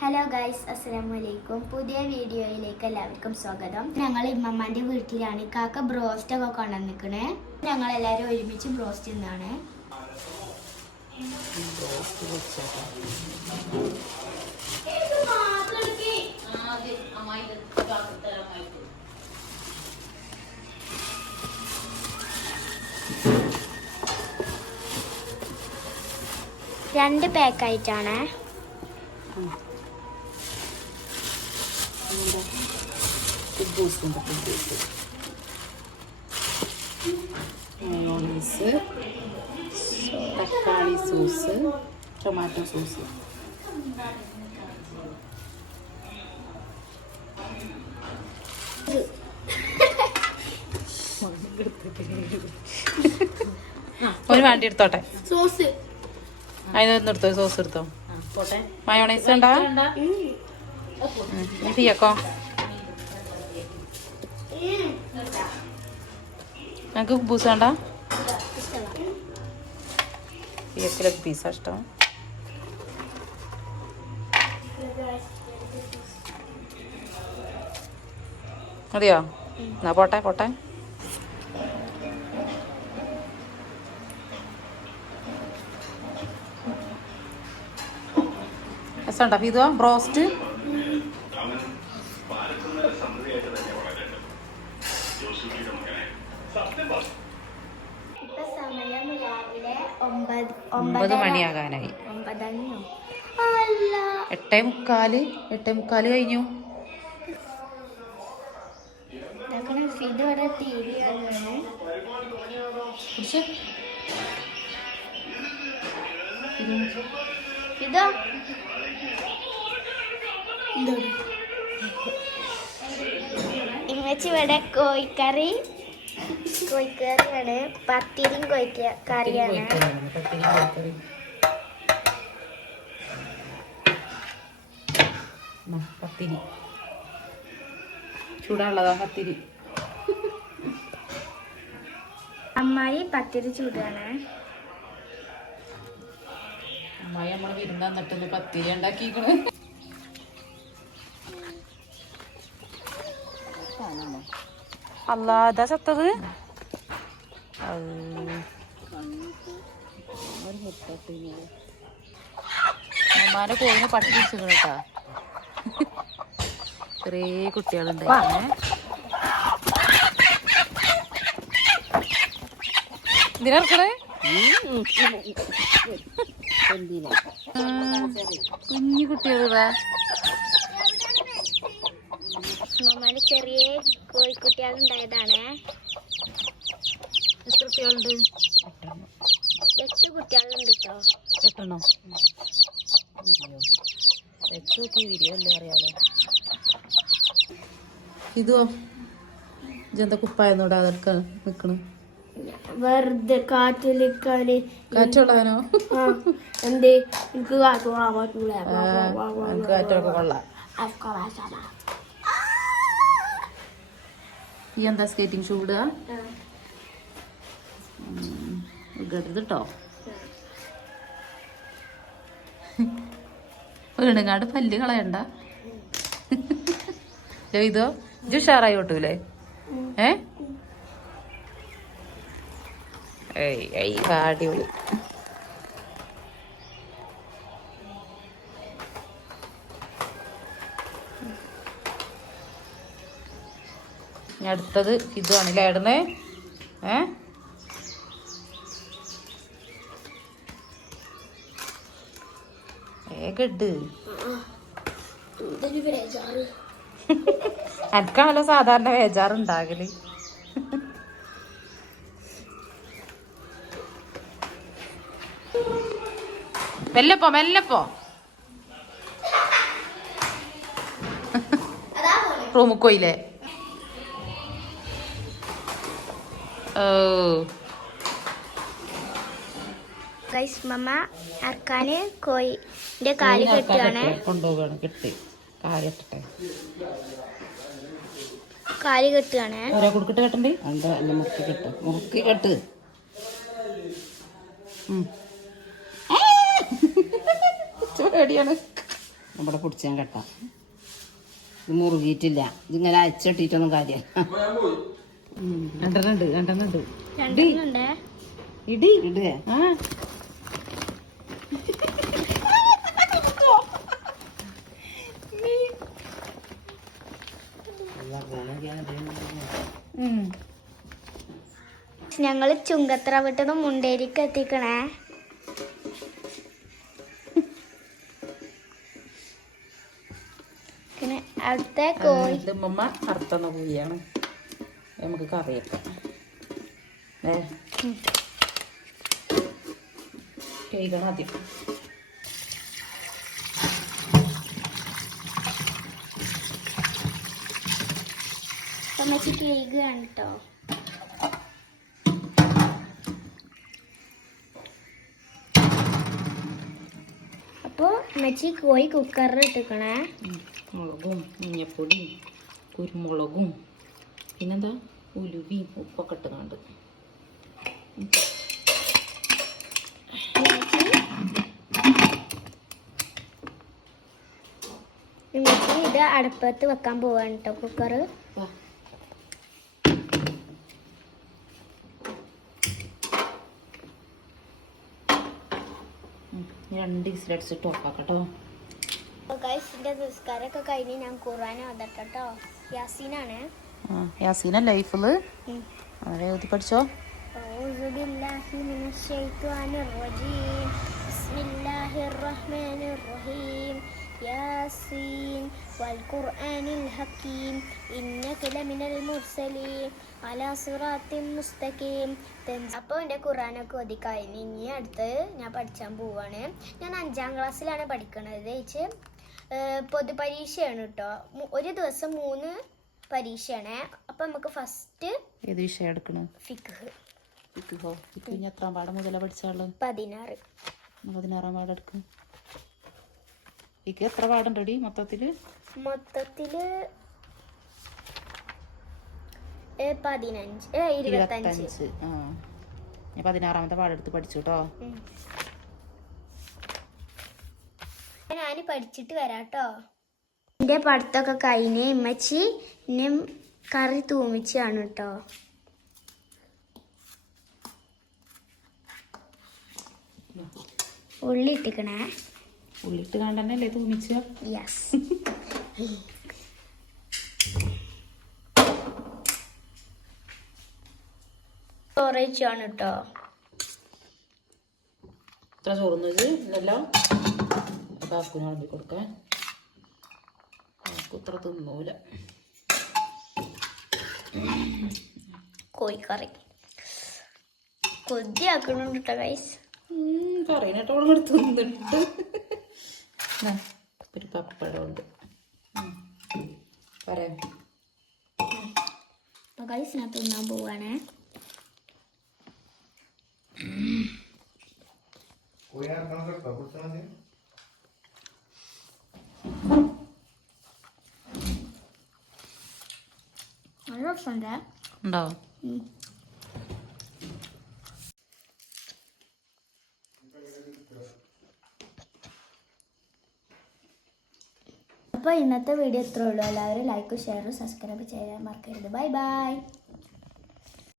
Hello guys, അസ്സലാമലൈക്കും. പുതിയ വീഡിയോയിലേക്ക് എല്ലാവർക്കും സ്വാഗതം. ഞങ്ങൾ ഇമ്മമ്മൻ്റെ വീട്ടിലാണ്. കാക്ക ബ്രോസ്റ്റ് ഒക്കെ കൊണ്ടുവന്നിക്കണേ. ഞങ്ങൾ എല്ലാവരും ഒരുമിച്ച് ബ്രോസ്റ്റ് തിന്നാണ്. രണ്ട് പാക്കായിട്ടാണ്. മയോണൈസ്, തക്കാളി സോസ്, ടൊമാറ്റോ സോസ്. ഒരു വണ്ടി എടുത്തോട്ടെ. സോസ് അതിനൊന്നും എടുത്തോ, സോസ് എടുത്തോ. മയോണൈസ് ഉണ്ടാ തീയക്കോ. ഞങ്ങൾക്ക് കുബൂസ് വേണ്ട. തീയക്കിലൊക്കെ പീസാ ഇഷ്ടം. മതിയോ? എന്നാ പോട്ടെ പോട്ടെ. രസമുണ്ടോ ഫീതുവാ ബ്രോസ്റ്റ്? ഇപ്പൊ സമയം രാവിലെ 9 മണിയാകാനായി. 8:45 കഴിഞ്ഞു. ഫിദ് ഇവിടെ TV കാണുകയാണ്. ഫിദോ ഇമ്മച്ചി ഇവിടെ കോഴിക്കറിയാണ്. പത്തിരിയും കോഴിക്കറിയാണ്. പത്തിരി ചൂടാനുള്ളതാ. പത്തിരി അമ്മായി പത്തിരി ചൂടാണ്. അമ്മായി നമ്മള് വിരുന്ന് വന്നിട്ട് പത്തിരി ഉണ്ടാക്കിക്കണ്. അല്ലാതാ ചത്തത്. അമ്മാരെ കോഴിനെ പട്ടി പിടിച്ചിക്കണ കേട്ടാ. ചെറിയ കുട്ടികളുണ്ടായിരുന്നേ. എന്തിനാർക്കണേ? കുഞ്ഞു കുട്ടികളാ. അമ്മമാര് ചെറിയ കോഴിക്കുട്ടികളുണ്ടായതാണ്. എത്ര കുട്ടികളുണ്ട്? 8 കുട്ടികളുണ്ട് കേട്ടോ. 8 വിരിയല്ലേ അറിയാലോ. ഇതോ ഇതെന്താ കുപ്പായൊന്നും അതൊക്കെ നിക്കണ്? വെറുതെ കാറ്റിലിക്കാന്. കാറ്റുള്ളവനോ? എന്തേ എനിക്ക് കാറ്റ് കൊള്ളാൻ പറ്റൂല. കാറ്റൊക്കെ കൊള്ളാം. ഈ എന്താ സ്കേറ്റിംഗ് ഷൂ ഇടുക? കേട്ടോ വീണുങ്ങാണ്ട് പല്ല് കളയണ്ട. ഇതോ ഇത് ഉഷാറായി ഓട്ടൂലേ? അടിപൊളി. അടുത്തത് ഇതാണല്ലേ ഇടുന്നേ. ഏകഡ് എനിക്കാണല്ലോ സാധാരണ ബേജാറുണ്ടാകല്. മെല്ലപ്പോ റൂമിൽ പോയില്ലേ? മമ്മ അർക്കാന് കോഴിന്റെ കാല് കെട്ടുകയാണ്. കൊണ്ടുപോവാണ്. കെട്ടി കാലിട്ടെ കാല് കെട്ടുകയാണ്. കൊടുക്കിട്ട് കെട്ടണ്ടേ? മുറുക്കി കെട്ട്. പേടിയാണ്. നമ്മുടെ പിടിച്ചാൻ കെട്ടാം. ഇത് മുറുകിയിട്ടില്ല. ഇതിങ്ങനെ അയച്ചിട്ടിട്ടൊന്നും കാര്യം. രണ്ടെണ്ണുണ്ട് രണ്ടെണ്ണുണ്ട് രണ്ടെണ്ണുണ്ടേ. ഇടി ഇടുകേ ആ ഞങ്ങള് ചുങ്കത്ര വിട്ടത് മുണ്ടേരിക്ക് എത്തിക്കണേ. പിന്നെ അവിടുത്തെ കോഴി ഇത് ഉമ്മ അറുത്തുന്ന കോഴിയാണ്. നമുക്ക് കറി വെക്കാം. കഴിക്കണം ആദ്യം. അമ്മച്ചി കേൾക്കുകയാണ് കേട്ടോ. അപ്പോൾ അമ്മച്ചി കോഴി കുക്കറിൽ ഇട്ടിക്കണേ. മുളകും മഞ്ഞപ്പൊടിയും കുരുമുളകും പിന്നെന്താ ഉലുവയും ഉപ്പൊക്കെ ഇട്ടുകൊണ്ട് അമ്മച്ചി ഇത് അടുപ്പത്ത് വെക്കാൻ പോവാണ് കേട്ടോ കുക്കറ്. രണ്ട് വിസിലടിച്ചിട്ട് ഓഫാക്കട്ടോ. ഗൈസിന്റെ നിസ്കാരമൊക്കെ കഴിഞ്ഞ് ഞാൻ ഖുർആൻ ഓതട്ടോ. യാസീനാണ്. യാസീന ലൈഫില് അങ്ങനെ എഴുതി പഠിച്ചോ. أعوذ بالله من الشيطان الرجيم بسم الله الرحمن الرحيم ياسين والقرآن الحكيم إنك لمن المرسلين على صراط مستقيم. അപ്പോൾ എൻ്റെ ഖുർആനൊക്കെ ഓതി കഴിഞ്ഞ് ഇനി അടുത്ത് ഞാൻ പഠിച്ചാൻ പോവാണ്. ഞാൻ 5ാം ക്ലാസ്സിലാണ് പഠിക്കണത്. വെച്ച് പൊതുപരീക്ഷയാണ് കേട്ടോ. ഒരു ദിവസം 3 പരീക്ഷയാണ്. അപ്പം നമുക്ക് ഫസ്റ്റ് ഏത് വിഷയം എടുക്കണ? ഫിഖ്. ഫിഖോ ഫിഖ് ഇനി എത്രാം പാഠം മുതലാണ് പഠിച്ചാള്? 16. 16ാം പാഠം എടുക്കും. ഫിഖ് എത്ര പാടുണ്ടടി മൊത്തത്തില്? 15 25. ആ ഞാൻ 16ാമത്തെ പാഠം എടുത്ത് പഠിച്ചു കേട്ടോ. ഞാൻ പഠിച്ചിട്ട് വരാട്ടോ. എൻ്റെ പഠിത്തമൊക്കെ കഴിഞ്ഞ് ഇമ്മച്ചി എന്നെ കറി തൂമിച്ചാണ് കേട്ടോ. ഉള്ളി ഇട്ടിക്കണേ. ഉള്ളിട്ട് കണ്ടല്ലേ തൂമിച്ച. യെസ്. ചോറയിച്ചാണ് കേട്ടോ. ഇത്ര ചോറുന്നത് ഇതെല്ലാം കാക്കുന് വിളമ്പി കൊടുക്കാൻ. കാക്കു ഇത്ര തിന്നൂല. കോഴിക്കറി കൊതിയാക്കണുണ്ട് കേട്ടോ ഗൈസ്. കറീനട്ടോളം എടുത്ത് തിന്നിട്ട് ഒരു പപ്പടം ഉണ്ട് പറയാം. ഗൈസ് ഞാൻ തിന്നാൻ പോവാണേ. നല്ല രസമുണ്ട്. ഉണ്ടോ? അപ്പോൾ ഇന്നത്തെ വീഡിയോ ഇത്രേ ഉള്ളൂ. എല്ലാവരും ലൈക്കും ഷെയറും സബ്സ്ക്രൈബ് ചെയ്യാൻ മറക്കരുത്. Bye bye.